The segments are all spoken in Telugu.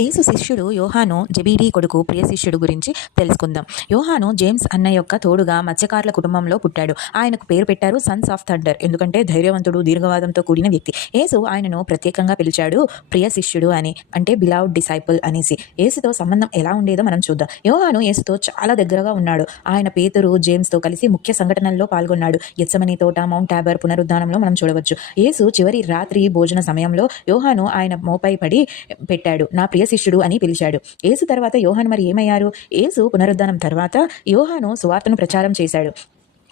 యేసు శిష్యుడు యోహాను జెబీడీ కొడుకు ప్రియ శిష్యుడు గురించి తెలుసుకుందాం. యోహాను జేమ్స్ అన్న యొక్క తోడుగా మత్స్యకారుల కుటుంబంలో పుట్టాడు. ఆయనకు పేరు పెట్టారు సన్స్ ఆఫ్ థండర్, ఎందుకంటే ధైర్యవంతుడు, దీర్ఘవాదంతో కూడిన వ్యక్తి. యేసు ఆయనను ప్రత్యేకంగా పిలిచాడు ప్రియ శిష్యుడు అని, అంటే బిలవ్డ్ డిసైపుల్ అనేసి. యేసుతో సంబంధం ఎలా ఉండేదో మనం చూద్దాం. యోహాను యేసుతో చాలా దగ్గరగా ఉన్నాడు. ఆయన పేతురు, జేమ్స్తో కలిసి ముఖ్య సంఘటనల్లో పాల్గొన్నాడు. గెత్సెమనీ తోట, మౌంట్ టాబర్, పునరుద్ధానంలో మనం చూడవచ్చు. యేసు చివరి రాత్రి భోజన సమయంలో యోహాను ఆయన మోపై పడి పెట్టాడు, నా ప్రియ శిష్యుడు అని పిలిచాడు. యేసు తర్వాత యోహాను మరి ఏమయ్యారు? యేసు పునరుద్ధానం తర్వాత యోహాను సువార్తను ప్రచారం చేశాడు.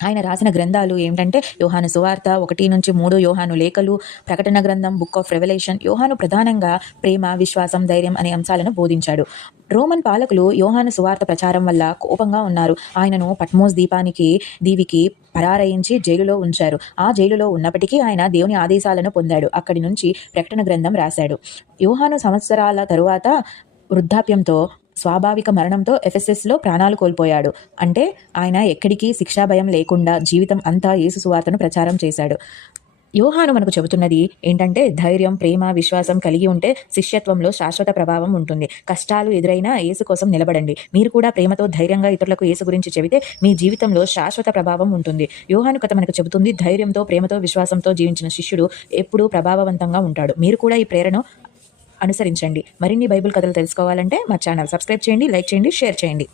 ఆయన రాసిన గ్రంథాలు ఏంటంటే యోహాను సువార్త 1-3, యోహాను లేఖలు, ప్రకటన గ్రంథం, బుక్ ఆఫ్ రెవల్యూషన్. యోహాను ప్రధానంగా ప్రేమ, విశ్వాసం, ధైర్యం అనే అంశాలను బోధించాడు. రోమన్ పాలకులు యోహాను సువార్త ప్రచారం వల్ల కోపంగా ఉన్నారు. ఆయనను పట్మోస్ దీవికి పరారయించి జైలులో ఉంచారు. ఆ జైలులో ఉన్నప్పటికీ ఆయన దేవుని ఆదేశాలను పొందాడు. అక్కడి నుంచి ప్రకటన గ్రంథం రాశాడు. యోహాను సంవత్సరాల తరువాత వృద్ధాప్యంతో, స్వాభావిక మరణంతో ఎఫెసెస్లో ప్రాణాలు కోల్పోయాడు. అంటే ఆయన ఎక్కడికి శిక్షాభయం లేకుండా జీవితం అంతా యేసు సువార్తను ప్రచారం చేశాడు. యోహాను మనకు చెబుతున్నది ఏంటంటే ధైర్యం, ప్రేమ, విశ్వాసం కలిగి ఉంటే శిష్యత్వంలో శాశ్వత ప్రభావం ఉంటుంది. కష్టాలు ఎదురైనా యేసు కోసం నిలబడండి. మీరు కూడా ప్రేమతో, ధైర్యంగా ఇతరులకు యేసు గురించి చెబితే మీ జీవితంలో శాశ్వత ప్రభావం ఉంటుంది. యోహాను కథ మనకు చెబుతుంది, ధైర్యంతో, ప్రేమతో, విశ్వాసంతో జీవించిన శిష్యుడు ఎప్పుడూ ప్రభావవంతంగా ఉంటాడు. మీరు కూడా ఈ ప్రేరణను అనుసరించండి. మరిన్ని బైబిల్ కథలు తెలుసుకోవాలంటే మా ఛానల్ సబ్స్క్రైబ్ చేయండి, లైక్ చేయండి, షేర్ చేయండి.